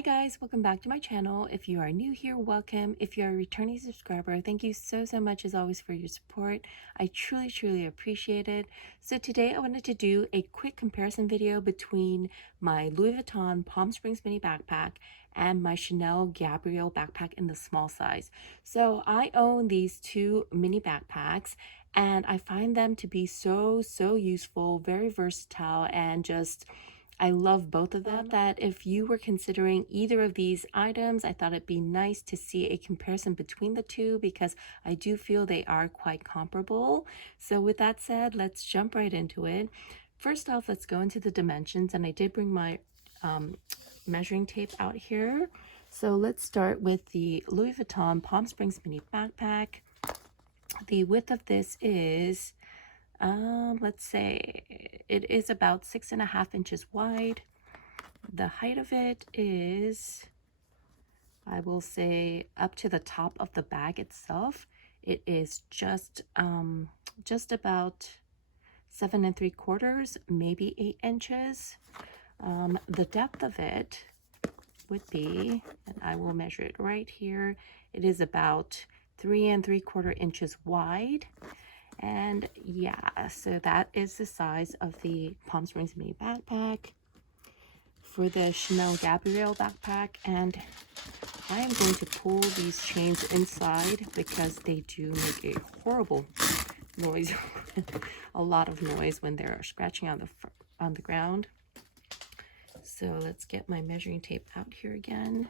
Hi guys, welcome back to my channel. If you are new here, welcome. If you're a returning subscriber, thank you so much as always for your support. I truly appreciate it. So today I wanted to do a quick comparison video between my Louis Vuitton Palm Springs mini backpack and my Chanel Gabrielle backpack in the small size. So I own these two mini backpacks and I find them to be so useful, very versatile, and just I love both of them. That if you were considering either of these items, I thought it'd be nice to see a comparison between the two because I do feel they are quite comparable. So with that said, let's jump right into it. First off, let's go into the dimensions, and I did bring my measuring tape out here. So let's start with the Louis Vuitton Palm Springs mini backpack. The width of this is let's say it is about 6.5 inches wide. The height of it is, I will say, up to the top of the bag itself, it is just about 7 3/4, maybe 8 inches. The depth of it would be, and I will measure it right here, it is about 3 3/4 inches wide. And yeah, so that is the size of the Palm Springs mini backpack. For the Chanel Gabrielle backpack, and I am going to pull these chains inside because they do make a horrible noise, a lot of noise when they're scratching on the ground. So let's get my measuring tape out here again.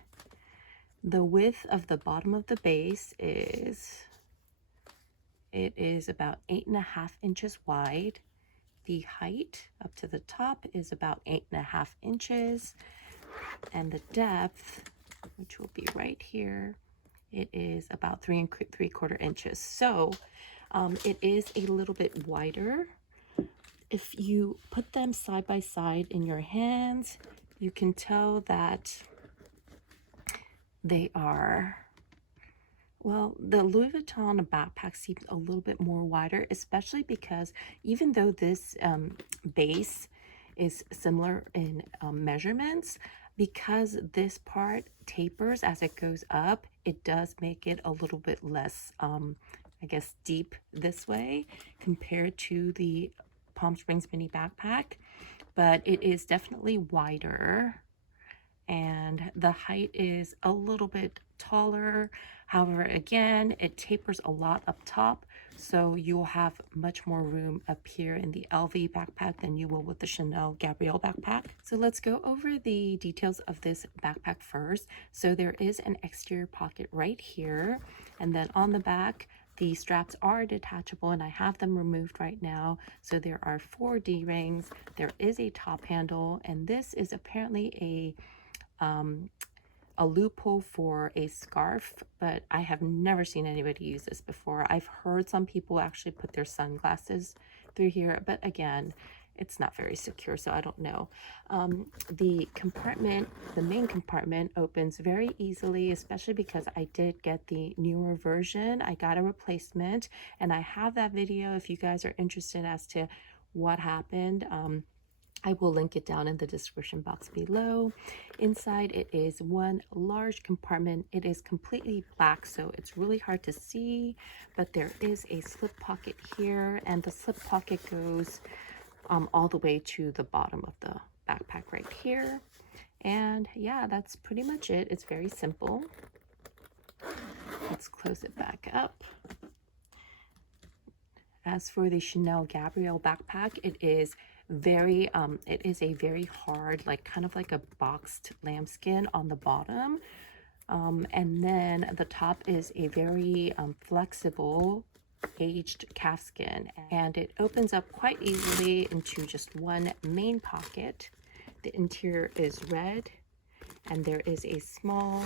The width of the bottom of the base is, it is about 8.5 inches wide. The height up to the top is about 8.5 inches. And the depth, which will be right here, it is about 3 3/4 inches. So it is a little bit wider. If you put them side by side in your hands, you can tell that they are, well, the Louis Vuitton backpack seems a little bit more wider, especially because even though this base is similar in measurements, because this part tapers as it goes up, it does make it a little bit less, I guess, deep this way compared to the Palm Springs mini backpack, but it is definitely wider. And the height is a little bit taller. However, again, it tapers a lot up top, so you'll have much more room up here in the LV backpack than you will with the Chanel Gabrielle backpack. So let's go over the details of this backpack first. So there is an exterior pocket right here, and then on the back, the straps are detachable, and I have them removed right now. So there are 4 D-rings. There is a top handle, and this is apparently a loophole for a scarf, but I have never seen anybody use this before. I've heard some people actually put their sunglasses through here, but again, it's not very secure, so I don't know. The compartment, the main compartment, opens very easily, especially because I did get the newer version. I got a replacement, and I have that video if you guys are interested as to what happened. I will link it down in the description box below. Inside, it is one large compartment. It is completely black, so it's really hard to see, but there is a slip pocket here, and the slip pocket goes all the way to the bottom of the backpack right here. And yeah, that's pretty much it. It's very simple. Let's close it back up. As for the Chanel Gabrielle backpack, it is a very hard, like kind of like a boxed lambskin on the bottom, and then the top is a very flexible aged calfskin, and it opens up quite easily into just one main pocket. The interior is red, and there is a small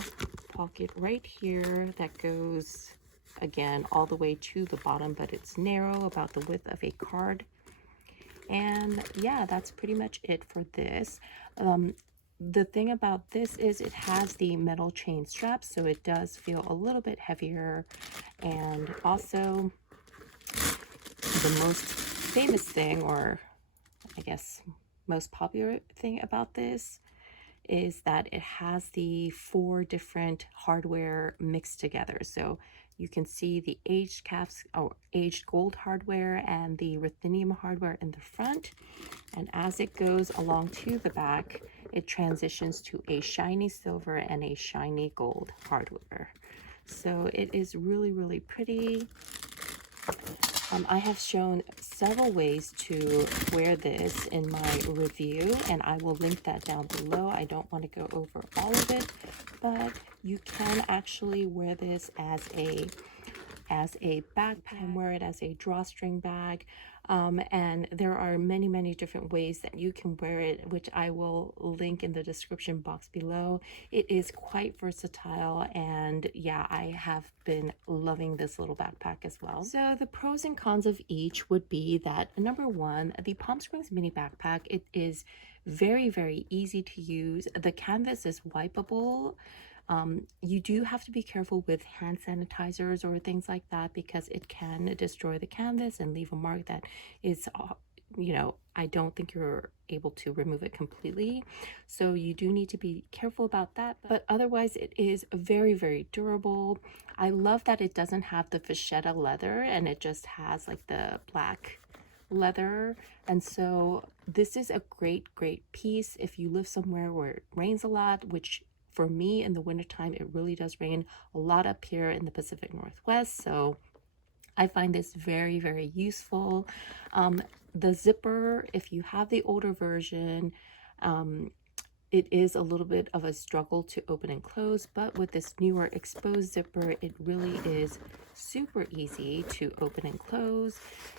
pocket right here that goes again all the way to the bottom, but it's narrow, about the width of a card. And yeah, that's pretty much it for this. The thing about this is it has the metal chain straps, so it does feel a little bit heavier. And also, the most famous thing, or I guess most popular thing about this, is that it has the 4 different hardware mixed together. So you can see the aged calves or aged gold hardware and the ruthenium hardware in the front. And as it goes along to the back, it transitions to a shiny silver and a shiny gold hardware. So it is really, really pretty. I have shown several ways to wear this in my review, and I will link that down below. I don't want to go over all of it, but you can actually wear this as a backpack and wear it as a drawstring bag. And there are many different ways that you can wear it, which I will link in the description box below. It is quite versatile, and yeah, I have been loving this little backpack as well. So the pros and cons of each would be that, number one, the Palm Springs mini backpack, it is very easy to use. The canvas is wipeable. You do have to be careful with hand sanitizers or things like that, because it can destroy the canvas and leave a mark that is, you know, I don't think you're able to remove it completely. So you do need to be careful about that. But otherwise, it is very durable. I love that it doesn't have the vachetta leather and it just has like the black leather. And so this is a great piece if you live somewhere where it rains a lot, which for me in the wintertime, it really does rain a lot up here in the Pacific Northwest. So I find this very useful. The zipper, if you have the older version, it is a little bit of a struggle to open and close, but with this newer exposed zipper, it really is super easy to open and close.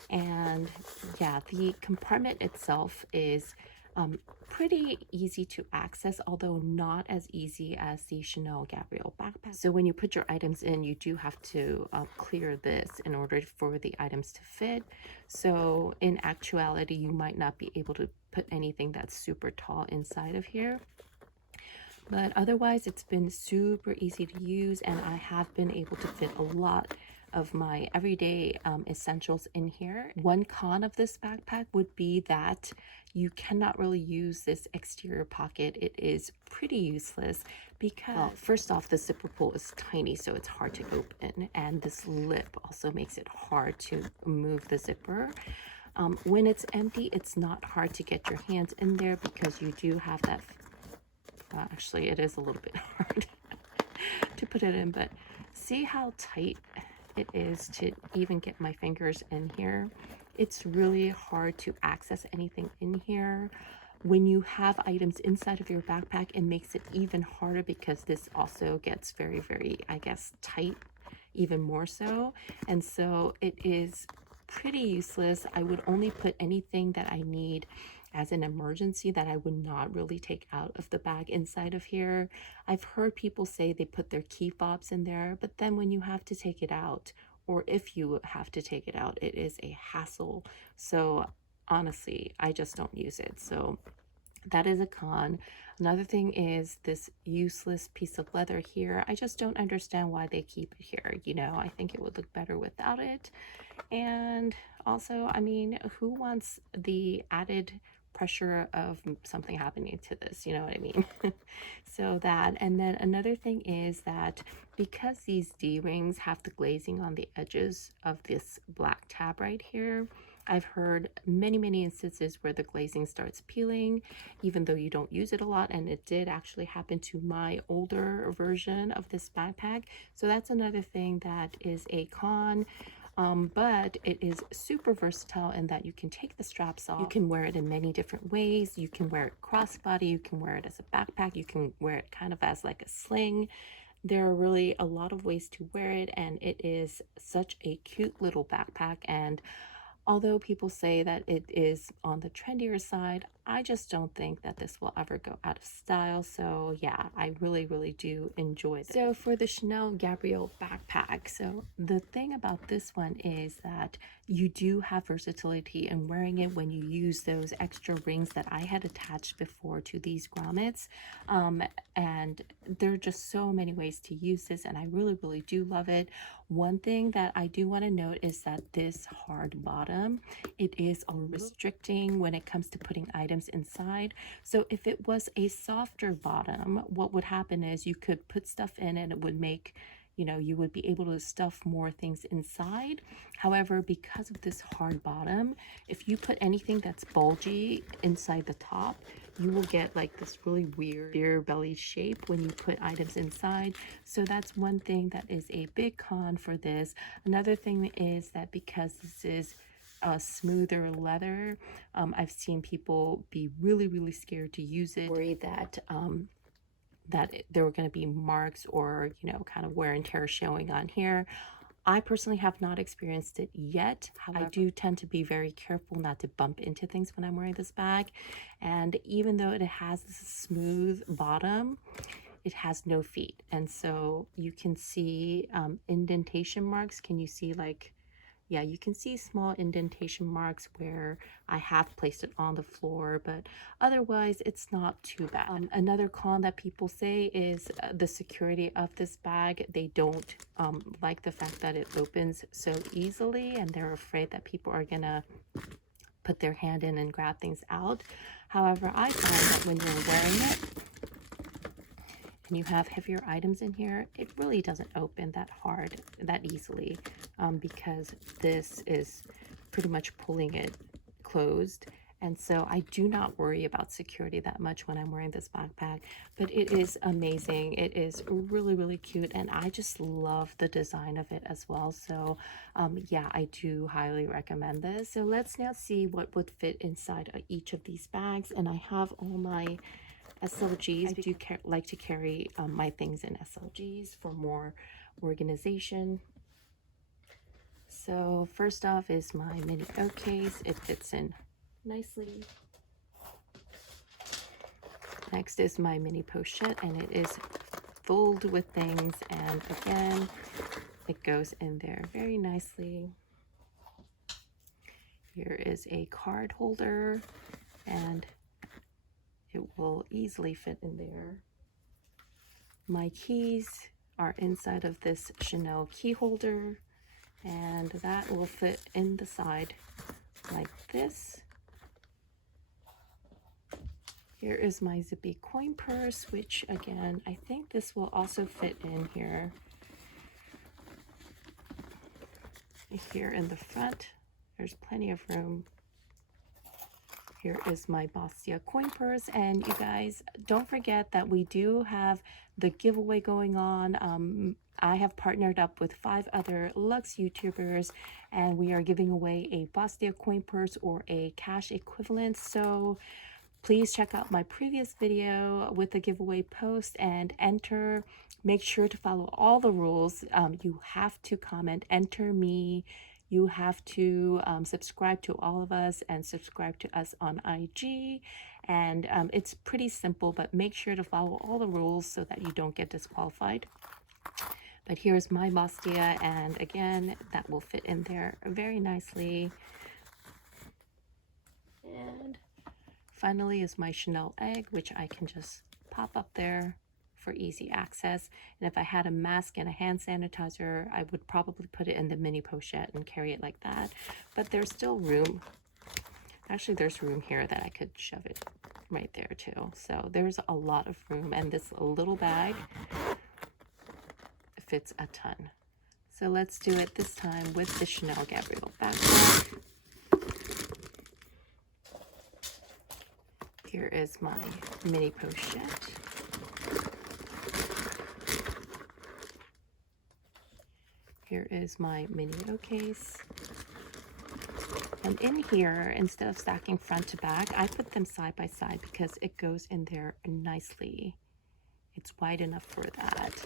And yeah, the compartment itself is pretty easy to access, although not as easy as the Chanel Gabrielle Backpack. So when you put your items in, you do have to clear this in order for the items to fit. So in actuality, you might not be able to put anything that's super tall inside of here. But otherwise, it's been super easy to use, and I have been able to fit a lot of my everyday essentials in here. One con of this backpack would be that you cannot really use this exterior pocket. It is pretty useless because, well, first off, the zipper pull is tiny, so it's hard to open, and this lip also makes it hard to move the zipper. When it's empty, it's not hard to get your hands in there because you do have that. Actually, it is a little bit hard to put it in, but see how tight it is to even get my fingers in here. It's really hard to access anything in here. When you have items inside of your backpack, it makes it even harder because this also gets very, I guess, tight, even more so. And so it is pretty useless. I would only put anything that I need as an emergency that I would not really take out of the bag inside of here. I've heard people say they put their key fobs in there, but then when you have to take it out, or if you have to take it out, it is a hassle. So honestly, I just don't use it. So that is a con. Another thing is this useless piece of leather here. I just don't understand why they keep it here. You know, I think it would look better without it. And also, I mean, who wants the added pressure of something happening to this, you know what I mean? So that, and then another thing is that because these D-rings have the glazing on the edges of this black tab right here, I've heard many instances where the glazing starts peeling, even though you don't use it a lot, and it did actually happen to my older version of this backpack. So that's another thing that is a con. But it is super versatile in that you can take the straps off. You can wear it in many different ways. You can wear it crossbody. You can wear it as a backpack. You can wear it kind of as like a sling. There are really a lot of ways to wear it, and it is such a cute little backpack. And although people say that it is on the trendier side, I just don't think that this will ever go out of style. So yeah, I really do enjoy this. So for the Chanel Gabrielle Backpack, so the thing about this one is that you do have versatility in wearing it when you use those extra rings that I had attached before to these grommets. And there are just so many ways to use this, and I really do love it. One thing that I do want to note is that this hard bottom bottom, it is restricting when it comes to putting items inside. So if it was a softer bottom, what would happen is you could put stuff in and it would make, you know, you would be able to stuff more things inside. However, because of this hard bottom, if you put anything that's bulgy inside the top, you will get like this really weird beer belly shape when you put items inside. So that's one thing that is a big con for this. Another thing is that because this is a smoother leather, I've seen people be really scared to use it, worry that there were going to be marks or, you know, kind of wear and tear showing on here. I personally have not experienced it yet. However, I do tend to be very careful not to bump into things when I'm wearing this bag. And even though it has this smooth bottom, it has no feet. And so you can see indentation marks. Can you see, like, yeah, you can see small indentation marks where I have placed it on the floor, but otherwise it's not too bad. Another con that people say is the security of this bag. They don't like the fact that it opens so easily, and they're afraid that people are gonna put their hand in and grab things out. However, I find that when you're wearing it and you have heavier items in here, it really doesn't open that hard, that easily, because this is pretty much pulling it closed. And so I do not worry about security that much when I'm wearing this backpack, but it is amazing. It is really cute, and I just love the design of it as well. So yeah, I do highly recommend this. So let's now see what would fit inside each of these bags. And I have all my SLGs. I do like to carry my things in SLGs for more organization. So first off is my mini oak case. It fits in nicely. Next is my mini pochette, and it is filled with things, and again, it goes in there very nicely. Here is a card holder, and it will easily fit in there. My keys are inside of this Chanel key holder, and that will fit in the side like this. Here is my zippy coin purse, which again, I think this will also fit in here. Here in the front, there's plenty of room. Here is my Bastia coin purse, and you guys, don't forget that we do have the giveaway going on. I have partnered up with 5 other luxe YouTubers, and we are giving away a Bastia coin purse or a cash equivalent. So please check out my previous video with the giveaway post and enter. Make sure to follow all the rules. You have to comment, enter me. You have to subscribe to all of us and subscribe to us on IG. And it's pretty simple, but make sure to follow all the rules so that you don't get disqualified. But here's my Bastia, and again, that will fit in there very nicely. And finally is my Chanel egg, which I can just pop up there for easy access. And if I had a mask and a hand sanitizer, I would probably put it in the mini pochette and carry it like that. But there's still room. Actually, there's room here that I could shove it right there too. So there's a lot of room, and this little bag fits a ton. So let's do it this time with the Chanel Gabrielle Backpack. Here is my mini pochette. Here is my mini oak case. And in here, instead of stacking front to back, I put them side by side because it goes in there nicely. It's wide enough for that.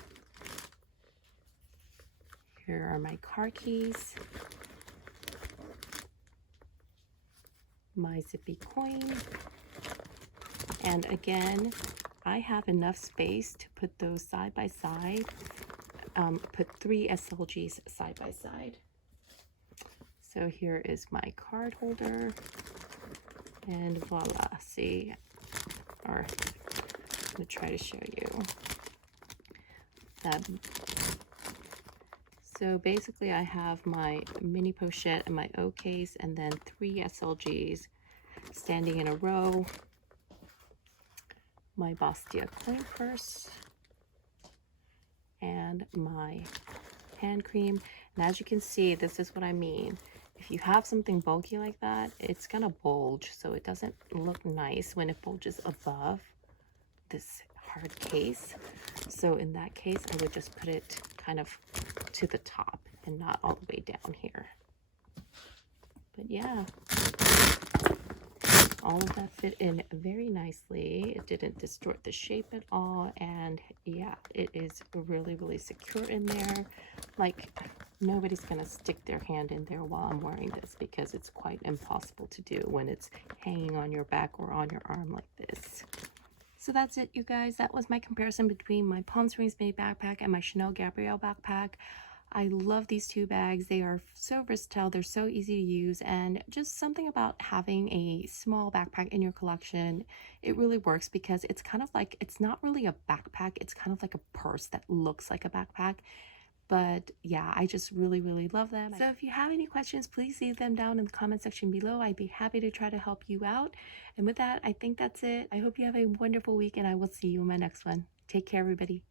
Here are my car keys, my zippy coin, and again, I have enough space to put those side by side, put 3 SLGs side by side. So here is my card holder, and voila, see, or I'm gonna try to show you that. So basically I have my mini pochette and my O case, and then 3 SLGs standing in a row. My Bastia coin purse and my hand cream. And as you can see, this is what I mean. If you have something bulky like that, it's gonna bulge, so it doesn't look nice when it bulges above this hard case. So in that case, I would just put it kind of to the top and not all the way down here. But yeah, all of that fit in very nicely. It didn't distort the shape at all, and yeah, it is really, really secure in there. Like, nobody's gonna stick their hand in there while I'm wearing this, because it's quite impossible to do when it's hanging on your back or on your arm like this. So that's it, you guys. That was my comparison between my Palm Springs mini backpack and my Chanel Gabrielle backpack. I love these 2 bags. They are so versatile. They're so easy to use, and just something about having a small backpack in your collection, it really works, because it's kind of like, it's not really a backpack. It's kind of like a purse that looks like a backpack. But yeah, I just really, really love them. So if you have any questions, please leave them down in the comment section below. I'd be happy to try to help you out. And with that, I think that's it. I hope you have a wonderful week, and I will see you in my next one. Take care, everybody.